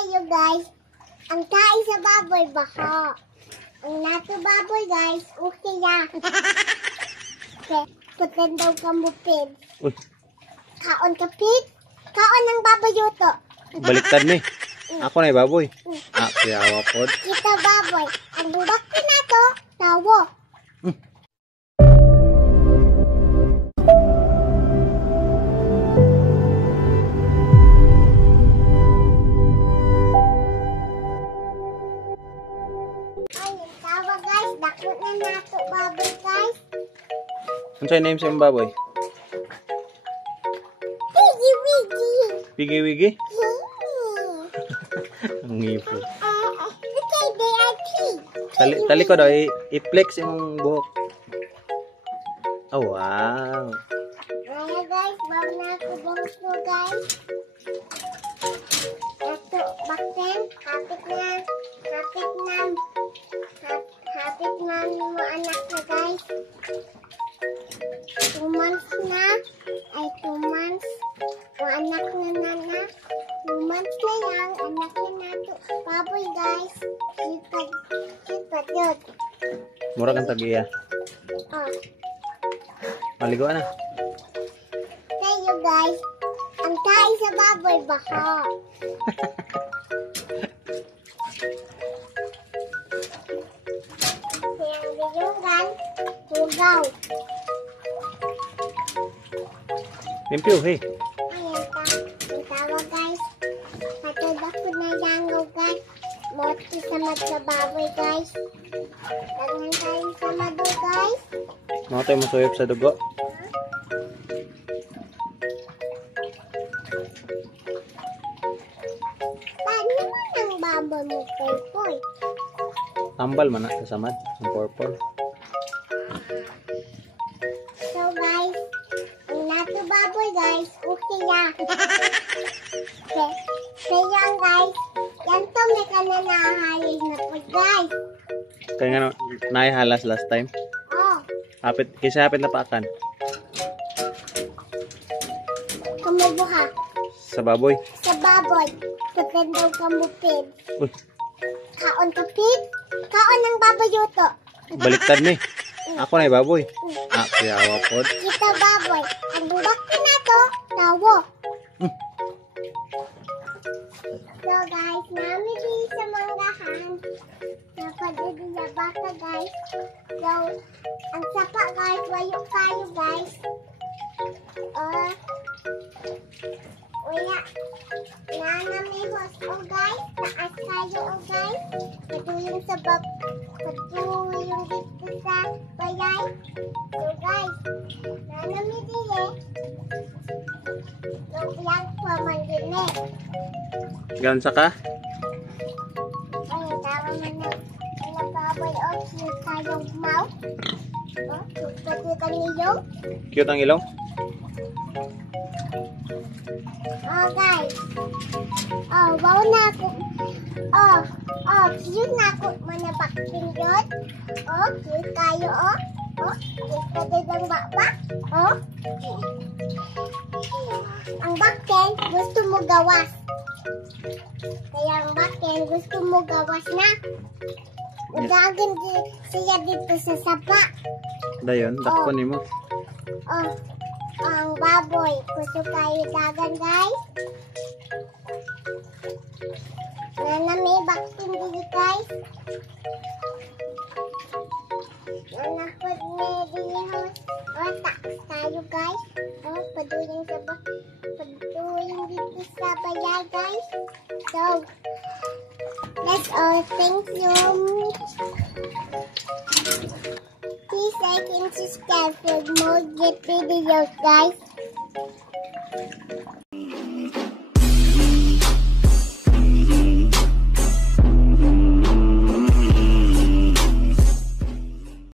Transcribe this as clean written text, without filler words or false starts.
Kayo guys, ang kain sa baboy baho. Ang nato baboy guys, okay ya. Okay, putin daw ka mo pid. Kaon ka pid? Kaon ng baboy yuto. Baliktad ni. Ako na baboy. Kiyawa pod. Kita baboy. Ang budak ko na to, tawo. Dakot na nato baboy guys. Ano sa'yo name sa yung baboy? Piggy wiggy. Piggy wiggy? Ang ngipon. Okay, they are pig. Tali ko daw, i-flex yung buhok. Oh, wow. Ayan guys, bago na ako buhok mo guys. Ito, bakten, kapit na mo anak na guys. 2 months na. Ay, 2 months. O anak na nana. 2 months na yan. Anak na nato. Baboy guys. Sipad yun. Mura kang tagiya. Oh. Maligo na. Kayo guys, ang kain sa baboy baho. Yang biyungan, hugaw. Limpyo, hey. Ayan ta, ang tawag guys. Patulak ko na yangaw guys. Moti sa baboy guys. Daghan kayo sa mado guys. Mga tayo masuyop sa dugo. Paano mo ng baboy mo purple? Tambal man na sa samad. Ang purple. So guys, ang nato baboy guys, okay ya. Okay. Kaya guys, yan to may kananahalis na po guys. Kaya nga naihalas last time. Oh, Kisa hapit na paakan. kumubuha. Sa baboy. Sa baboy, putin daw kamupid. Uy, Kaon ka pid? Kaon ng baboy yuto. baliktad ni. Ako na baboy. Kiyawa pod. Kita baboy. Ang budak ko na to, tawo. So guys, namin din sa manggahan. Napadudula baka guys. So, ang sapa guys, wayo kayo guys. Wala. Nanamihos o guys. Taas kayo o guys. Patuyong sa patuyong dito sa bayay. So guys, nanamidili. Naglag pa man din eh. Ganun sa ka? Ay, tama man na. Nagbaboy o cute tayong mouth. O, cute ka niyo. Cute ang ilong? Oh guys. Oh, wow na ako. Cute na ako. Manabakting yun. Oh, cute kayo oh. Oh, cute ka din ang bakbak. Oh. Ang bakten, gusto mo gawas. Kaya ang bakten, gusto mo gawas na. Nagagin siya dito sa sapa. Dayon, dakpo ni mo. Oh, ang baboy. Gusto kayo dagan, guys? May baksin dito, guys. Nanakot may dihos. Oh, taas tayo, guys. Oh, paduyang dito sa bayay, guys. So, that's all. Thank you. Please like and subscribe for more good videos, guys.